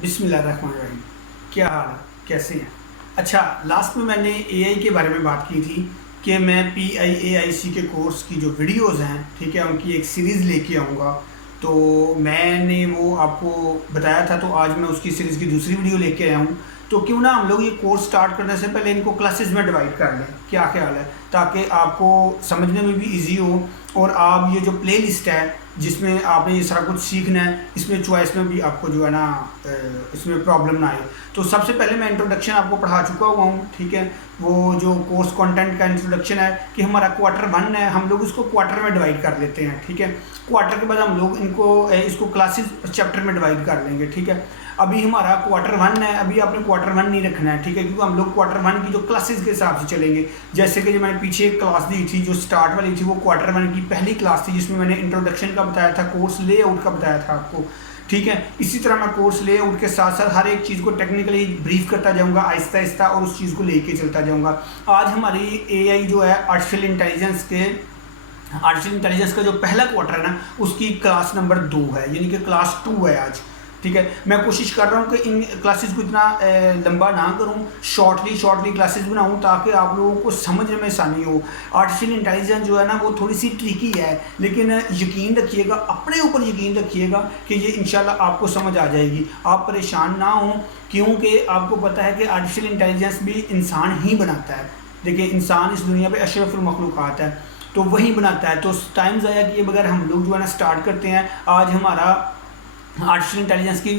बिस्मिल्लाहिर्रहमानिर्रहीम। क्या हाल है, कैसे हैं? अच्छा, लास्ट में मैंने एआई के बारे में बात की थी कि मैं PIAIC के कोर्स की जो वीडियोज़ हैं, ठीक है, उनकी एक सीरीज़ लेके आऊँगा। तो मैंने वो आपको बताया था, तो आज मैं उसकी सीरीज़ की दूसरी वीडियो लेके आया हूँ। तो क्यों ना हम लोग ये कोर्स स्टार्ट करने से पहले इनको क्लासेस में डिवाइड कर लें, क्या ख्याल है? ताकि आपको समझने में भी इजी हो और आप ये जो प्ले लिस्ट है जिसमें आपने ये सारा कुछ सीखना है, इसमें चॉइस में भी आपको जो है ना इसमें प्रॉब्लम ना आए। तो सबसे पहले मैं इंट्रोडक्शन आपको पढ़ा चुका हुआ हूँ, ठीक है। वो जो कोर्स कंटेंट का इंट्रोडक्शन है कि हमारा Q1 है, हम लोग इसको क्वार्टर में डिवाइड कर लेते हैं, ठीक है। क्वार्टर के बाद हम लोग इसको क्लासेस चैप्टर में डिवाइड कर लेंगे, ठीक है। अभी हमारा Q1 है, अभी आपने Q1 नहीं रखना है, ठीक है, क्योंकि हम लोग Q1 की जो क्लासेस के हिसाब से चलेंगे। जैसे कि जो मैंने पीछे एक क्लास दी थी जो स्टार्ट वाली थी, वो Q1 की पहली क्लास थी जिसमें मैंने इंट्रोडक्शन का बताया था, कोर्स लेआउट का बताया था आपको, ठीक है। इसी तरह मैं कोर्स लेआउट के साथ साथ हर एक चीज़ को टेक्निकली ब्रीफ करता जाऊंगा आहिस्ता आहिस्ता और उस चीज़ को लेके चलता जाऊंगा। आज हमारी एआई जो है आर्टिफिशियल इंटेलिजेंस का जो पहला क्वार्टर है ना, उसकी क्लास नंबर 2 है, यानी कि क्लास 2 है आज, ठीक है। मैं कोशिश कर रहा हूँ कि इन क्लासेस को इतना लंबा ना करूँ, शॉर्टली क्लासेस बनाऊँ ताकि आप लोगों को समझने में आसानी हो। आर्टिफिशियल इंटेलिजेंस जो है ना वो थोड़ी सी ट्रिकी है, लेकिन यकीन रखिएगा, अपने ऊपर यकीन रखिएगा कि ये इंशाल्लाह आपको समझ आ जाएगी। आप परेशान ना हों, क्योंकि आपको पता है कि आर्टिफिशियल इंटेलिजेंस भी इंसान ही बनाता है। देखिए, इंसान इस दुनिया पर अशरफुल मखलूक़ात है, तो वही बनाता है। तो टाइम ज़ाया किए बगैर हम लोग जो है ना स्टार्ट करते हैं। आज हमारा आर्टिफिशियल इंटेलिजेंस की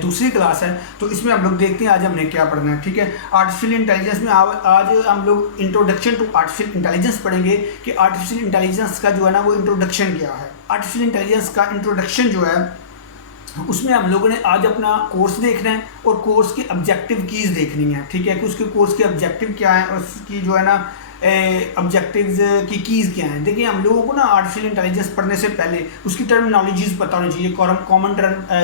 दूसरी क्लास है, तो इसमें हम लोग देखते हैं आज हमने क्या पढ़ना है, ठीक है। आर्टिफिशियल इंटेलिजेंस में आज हम लोग इंट्रोडक्शन टू आर्टिफिशियल इंटेलिजेंस पढ़ेंगे कि आर्टिफिशियल इंटेलिजेंस का जो है ना वो इंट्रोडक्शन क्या है। आर्टिफिशियल इंटेलिजेंस का इंट्रोडक्शन जो है उसमें हम लोगों ने आज अपना कोर्स देखना है और कोर्स की ऑब्जेक्टिव कीज़ देखनी है, ठीक है, कि उसके कोर्स के ऑब्जेक्टिव क्या है और उसकी जो है ना ऑब्जेक्टिव्स की कीज़ क्या हैं। देखिए, हम लोगों को ना आर्टिफिशियल इंटेलिजेंस पढ़ने से पहले उसकी टर्मिनोलॉजीज़ पता होनी चाहिए, कॉमन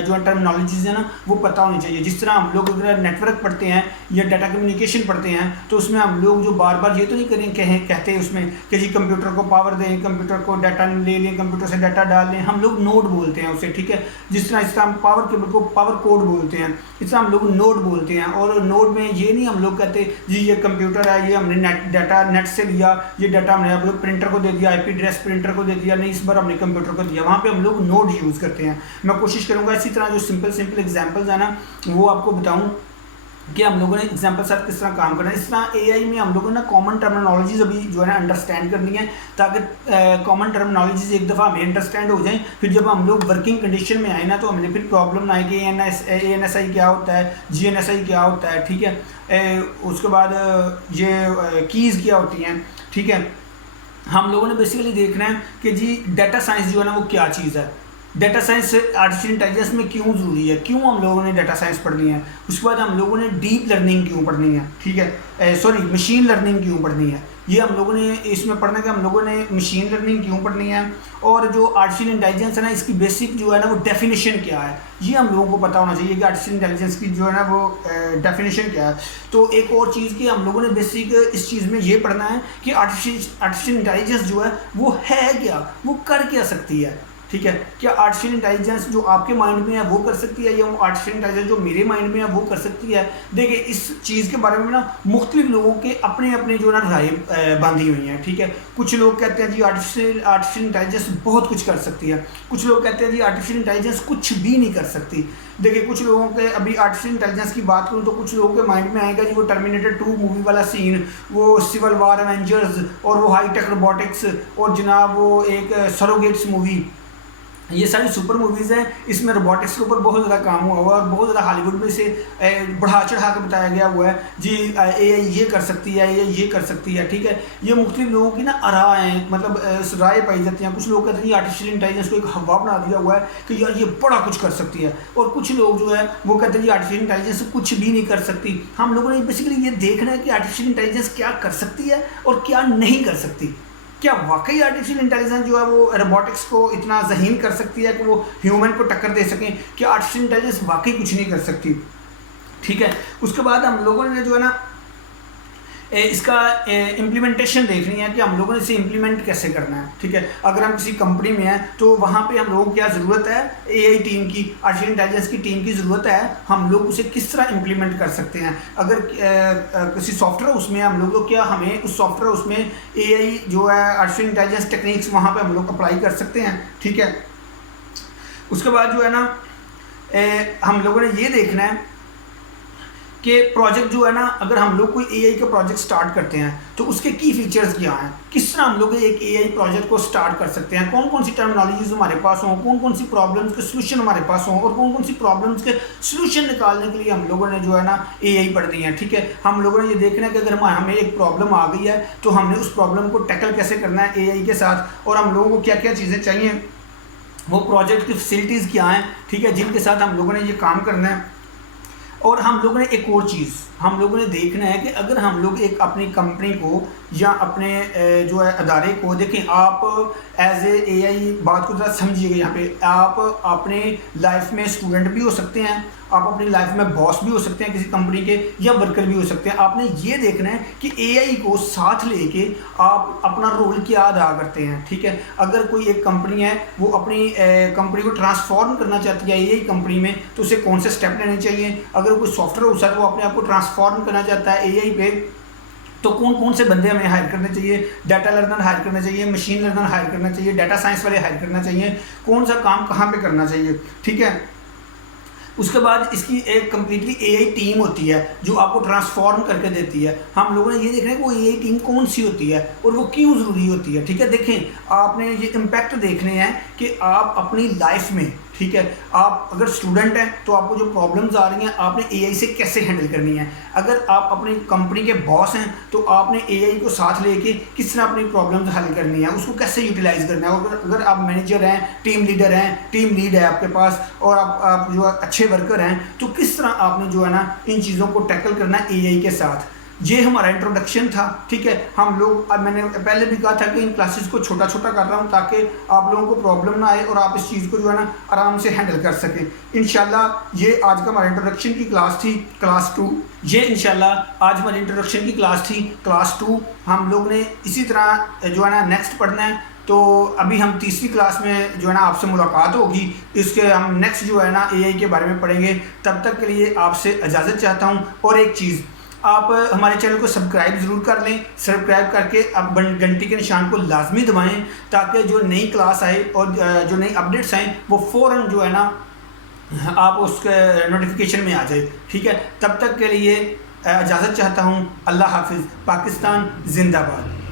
जो है टर्मिनोलॉजीज़ है ना वो पता होनी चाहिए। जिस तरह हम लोग अगर नेटवर्क पढ़ते हैं या डाटा कम्युनिकेशन पढ़ते हैं, तो उसमें हम लोग जो बार बार ये तो नहीं कहते हैं उसमें कि जी कंप्यूटर को पावर दें, कंप्यूटर को डाटा ले लें, कंप्यूटर से डाटा डाल लें। हम लोग नोड बोलते हैं उसे, ठीक है। जिस तरह हम पावर केबल को पावर कोड बोलते हैं, इस तरह हम लोग नोड बोलते हैं। और नोड में ये नहीं हम लोग कहते जी ये कंप्यूटर है, ये हमने डाटा नेट से लिया, ये डाटा हमने आप लोग प्रिंटर को दे दिया, IP एड्रेस प्रिंटर को दे दिया, नहीं इस बार हमने कंप्यूटर को दिया। वहाँ पे हम लोग नोड यूज़ करते हैं। मैं कोशिश करूँगा इसी तरह जो सिंपल एग्जांपल्स है ना वो आपको बताऊँ कि हम लोगों ने एग्जाम्पल साथ किस तरह काम करना है। इस तरह एआई में हम लोगों ने कॉमन टर्मिनोलॉजीज अभी जो है ना अंडरस्टैंड करनी है, ताकि कॉमन टर्मिनोलॉजीज एक दफ़ा हमें अंडरस्टैंड हो जाएं, फिर जब हम लोग वर्किंग कंडीशन में आए ना तो हमें फिर प्रॉब्लम ना आए कि ANSI क्या होता है, GNSI क्या होता है, ठीक है। उसके बाद ये कीज़ क्या होती हैं, ठीक है। हम लोगों ने बेसिकली देखना है कि जी डाटा साइंस जो है ना वो क्या चीज़ है, डाटा साइंस आर्टिफिशियल इंटेलिजेंस में क्यों ज़रूरी है, क्यों हम लोगों ने डाटा साइंस पढ़नी है। उसके बाद हम लोगों ने डीप लर्निंग क्यों पढ़नी है, ठीक है, मशीन लर्निंग क्यों पढ़नी है, ये हम लोगों ने इसमें पढ़ना है कि हम लोगों ने मशीन लर्निंग क्यों पढ़नी है। और जो आर्टिफिशियल इंटेलिजेंस है ना इसकी बेसिक जो है ना वो डेफिनेशन क्या है, ये हम लोगों को पता होना चाहिए कि आर्टिफिशियल इंटेलिजेंस की जो है ना वो डेफिनेशन क्या है। तो एक और चीज़ की हम लोगों ने बेसिक इस चीज़ में ये पढ़ना है कि आर्टिफिशियल इंटेलिजेंस जो है वो है क्या, वो कर क्या सकती है, ठीक है। क्या आर्टिफिशियल इंटेलिजेंस जो आपके माइंड में है वो कर सकती है, या वो आर्टिफिशियल इंटेलिजेंस जो मेरे माइंड में है वो कर सकती है। देखिए, इस चीज़ के बारे में ना मुख्तलिफ लोगों के अपने अपने जो ना राय बांधी हुई हैं, ठीक है। कुछ लोग कहते हैं जी आर्टिफिशियल इंटेलिजेंस बहुत कुछ कर सकती है, कुछ लोग कहते हैं जी आर्टिफिशियल इंटेलिजेंस कुछ भी नहीं कर सकती। देखिए, कुछ लोगों के अभी आर्टिफिशियल इंटेलिजेंस की बात करूँ तो कुछ लोगों के माइंड में आएगा जी वो टर्मिनेटर 2 मूवी वाला सीन, वो सिविल वॉर एवेंजर्स और वो हाईटेक रोबोटिक्स और जनाब वो एक सरोगेट्स मूवी, ये सारी सुपर मूवीज़ हैं। इसमें रोबोटिक्स के ऊपर बहुत ज़्यादा काम हुआ हुआ है और बहुत ज़्यादा हॉलीवुड में से बढ़ा चढ़ा के बताया गया हुआ है जी AI ये कर सकती है, ये कर सकती है, ठीक है। ये मुख्तलिफ लोगों की ना राय हैं, मतलब राय पाई जाती हैं। कुछ लोग कहते हैं आर्टिफिशियल इंटेलिजेंस को एक हवा बना दिया हुआ है कि यार ये बड़ा कुछ कर सकती है, और कुछ लोग जो है वो कहते हैं जी आर्टिफिशियल इंटेलिजेंस कुछ भी नहीं कर सकती। हम लोगों ने बेसिकली ये देखना है कि आर्टिफिशियल इंटेलिजेंस क्या कर सकती है और क्या नहीं कर सकती। क्या वाकई आर्टिफिशियल इंटेलिजेंस जो है वो रोबोटिक्स को इतना ज़हीन कर सकती है कि वो ह्यूमन को टक्कर दे सकें? क्या आर्टिफिशियल इंटेलिजेंस वाकई कुछ नहीं कर सकती, ठीक है। उसके बाद हम लोगों ने जो है ना इसका इम्प्लीमेंटेशन देखनी है कि हम लोगों ने इसे इम्प्लीमेंट कैसे करना है। ठीक है, अगर हम किसी कंपनी में हैं तो वहाँ पे हम लोगों को क्या ज़रूरत है, एआई टीम की, आर्टिफिशियल इंटेलिजेंस की टीम की ज़रूरत है। हम लोग उसे किस तरह इम्प्लीमेंट कर सकते हैं। अगर किसी सॉफ्टवेयर उसमें हम लोग तो क्या हमें उस सॉफ्टवेयर उसमें एआई जो है आर्टिफिशियल इंटेलिजेंस टेक्निक्स वहाँ पे हम लोग अप्लाई कर सकते हैं। ठीक है, उसके बाद जो है ना हम लोगों ने ये देखना है कि प्रोजेक्ट जो है ना, अगर हम लोग कोई एआई का प्रोजेक्ट स्टार्ट करते हैं तो उसके की फीचर्स क्या हैं, किस तरह हम लोग एक एआई प्रोजेक्ट को स्टार्ट कर सकते हैं, कौन कौन सी टर्मिनोलॉजीज हमारे पास हों, कौन कौन सी प्रॉब्लम्स के सोल्यूशन हमारे पास हों और कौन कौन सी प्रॉब्लम्स के सोल्यूशन निकालने के लिए हम लोगों ने जो है ना एआई पढ़नी है। ठीक है, हम लोगों ने ये देखना है कि अगर हमें एक प्रॉब्लम आ गई है तो हमने उस प्रॉब्लम को टैकल कैसे करना है एआई के साथ, और हम लोगों को क्या क्या चीज़ें चाहिए, वो प्रोजेक्ट की फैसिलिटीज़ क्या हैं, ठीक है, जिनके साथ हम लोगों ने ये काम करना है। और हम लोगों ने एक और चीज़ हम लोगों ने देखना है कि अगर हम लोग एक अपनी कंपनी को या अपने जो है अदारे को देखें, आप एज ए आई बात को ज़रा समझिएगा। यहाँ पे आप अपने लाइफ में स्टूडेंट भी हो सकते हैं, आप अपनी लाइफ में बॉस भी हो सकते हैं किसी कंपनी के, या वर्कर भी हो सकते हैं। आपने ये देखना है कि एआई को साथ लेके आप अपना रोल क्या अदा करते हैं। ठीक है, अगर कोई एक कंपनी है वो अपनी कंपनी को ट्रांसफॉर्म करना चाहती है एआई कंपनी में, तो उसे कौन से स्टेप लेने चाहिए। अगर कोई सॉफ्टवेयर हाउस है वो अपने आप को ट्रांसफॉर्म करना चाहता है एआई पे, तो कौन कौन से बंदे हमें हायर करने चाहिए, डाटा लर्नर हायर करना चाहिए, मशीन लर्नर हायर करना चाहिए, डाटा साइंस वाले हायर करना चाहिए, कौन सा काम कहाँ पे करना चाहिए। ठीक है, उसके बाद इसकी एक कम्प्लीटली एआई टीम होती है जो आपको ट्रांसफॉर्म करके देती है। हम लोगों ने ये देखना है कि वो एआई टीम कौन सी होती है और वो क्यों ज़रूरी होती है। ठीक है, देखें आपने ये इम्पैक्ट देखने हैं कि आप अपनी लाइफ में, ठीक है, आप अगर स्टूडेंट हैं तो आपको जो प्रॉब्लम्स आ रही हैं आपने एआई से कैसे हैंडल करनी है। अगर आप अपनी कंपनी के बॉस हैं तो आपने एआई को साथ लेके किस तरह अपनी प्रॉब्लम्स हल करनी है, उसको कैसे यूटिलाइज़ करना है। अगर आप मैनेजर हैं, टीम लीडर हैं, टीम लीड है आपके पास, और आप जो अच्छे वर्कर हैं, तो किस तरह आपने जो है ना इन चीज़ों को टैकल करना है एआई के साथ। ये हमारा इंट्रोडक्शन था। ठीक है, हम लोग, अब मैंने पहले भी कहा था कि इन क्लासेस को छोटा छोटा कर रहा हूँ ताकि आप लोगों को प्रॉब्लम ना आए और आप इस चीज़ को जो है ना आराम से हैंडल कर सकें। इंशाल्लाह ये आज का हमारा इंट्रोडक्शन की क्लास थी, क्लास 2। ये इंशाल्लाह आज हमारी इंट्रोडक्शन की क्लास थी, क्लास 2। हम लोग ने इसी तरह जो है ना नेक्स्ट पढ़ना है। तो अभी हम तीसरी क्लास में जो है ना आपसे मुलाकात होगी, इसके हम नेक्स्ट जो है ना एआई के बारे में पढ़ेंगे। तब तक के लिए आपसे इजाज़त चाहता हूँ। और एक चीज़, आप हमारे चैनल को सब्सक्राइब ज़रूर कर लें। सब्सक्राइब करके आप घंटी के निशान को लाजमी दबाएं ताकि जो नई क्लास आए और जो नई अपडेट्स आएँ वो फ़ौरन जो है ना आप उसके नोटिफिकेशन में आ जाए। ठीक है, तब तक के लिए इजाज़त चाहता हूँ। अल्लाह हाफिज़। पाकिस्तान जिंदाबाद।